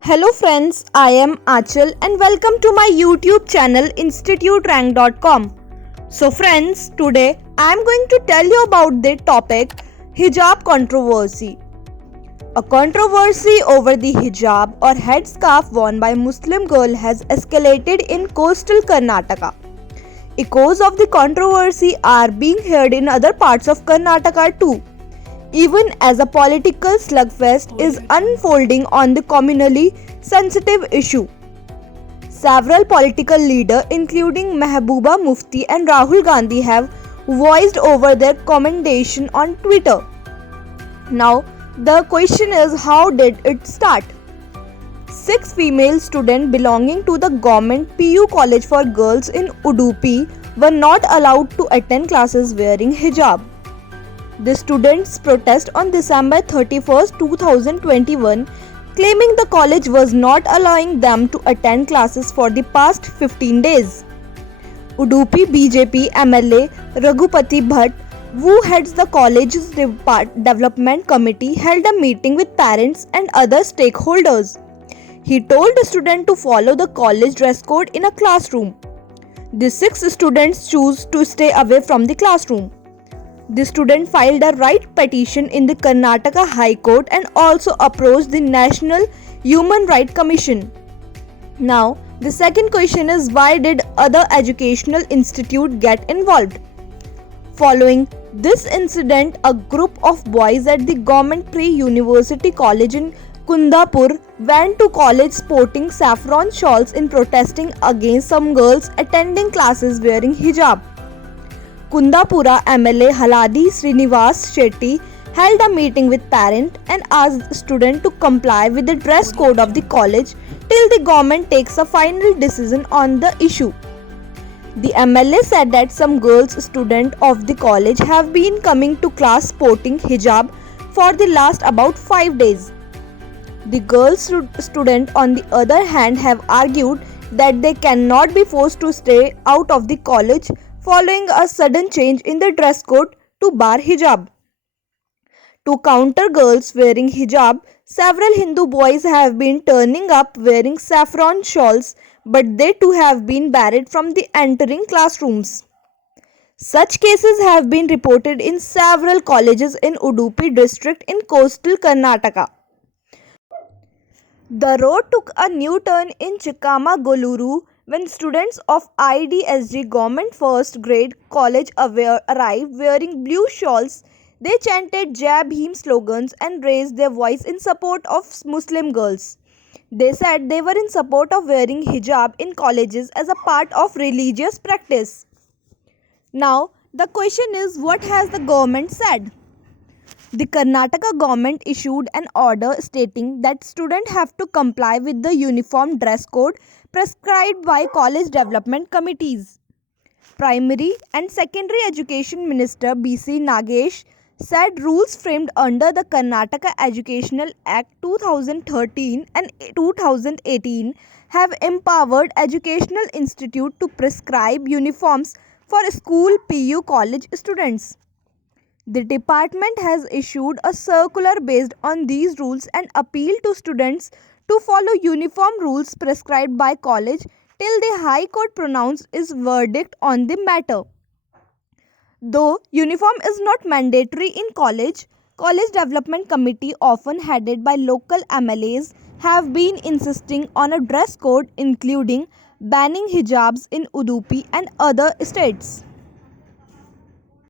Hello friends, I am Achal and welcome to my YouTube channel instituterank.com. So friends, today I am going to tell you about the topic hijab controversy. A controversy over the hijab or headscarf worn by Muslim girl has escalated in coastal Karnataka. Echoes of the controversy are being heard in other parts of Karnataka too, even as a political slugfest is unfolding on the communally sensitive issue. Several political leaders, including Mehbooba Mufti and Rahul Gandhi, have voiced over their commendation on Twitter. Now, the question is, how did it start? Six female students belonging to the government PU College for Girls in Udupi were not allowed to attend classes wearing hijab. The students' protest on December 31, 2021, claiming the college was not allowing them to attend classes for the past 15 days. Udupi BJP MLA Raghupati Bhatt, who heads the college's development committee, held a meeting with parents and other stakeholders. He told the students to follow the college dress code in a classroom. The six students chose to stay away from the classroom. The student filed a right petition in the Karnataka High Court and also approached the National Human Rights Commission. Now, the second question is, why did other educational institutes get involved? Following this incident, a group of boys at the Government Pre-University College in Kundapur went to college sporting saffron shawls in protesting against some girls attending classes wearing hijab. Kundapura MLA Haladi Srinivas Shetty held a meeting with parents and asked students to comply with the dress code of the college till the government takes a final decision on the issue. The MLA said that some girls students of the college have been coming to class sporting hijab for the last about 5 days. The girls students on the other hand have argued that they cannot be forced to stay out of the college following a sudden change in the dress code to bar hijab. To counter girls wearing hijab, several Hindu boys have been turning up wearing saffron shawls, but they too have been barred from the entering classrooms. Such cases have been reported in several colleges in Udupi district in coastal Karnataka. The road took a new turn in Chikkamagoluru when students of IDSG Government First Grade College arrived wearing blue shawls. They chanted Jai Bhim slogans and raised their voice in support of Muslim girls. They said they were in support of wearing hijab in colleges as a part of religious practice. Now, the question is, what has the government said? The Karnataka government issued an order stating that students have to comply with the uniform dress code prescribed by college development committees. Primary and Secondary Education Minister B.C. Nagesh said rules framed under the Karnataka Educational Act 2013 and 2018 have empowered educational institutes to prescribe uniforms for school PU college students. The department has issued a circular based on these rules and appealed to students to follow uniform rules prescribed by college till the High Court pronounced its verdict on the matter. Though uniform is not mandatory in college development committee, often headed by local MLAs, have been insisting on a dress code including banning hijabs in Udupi and other states.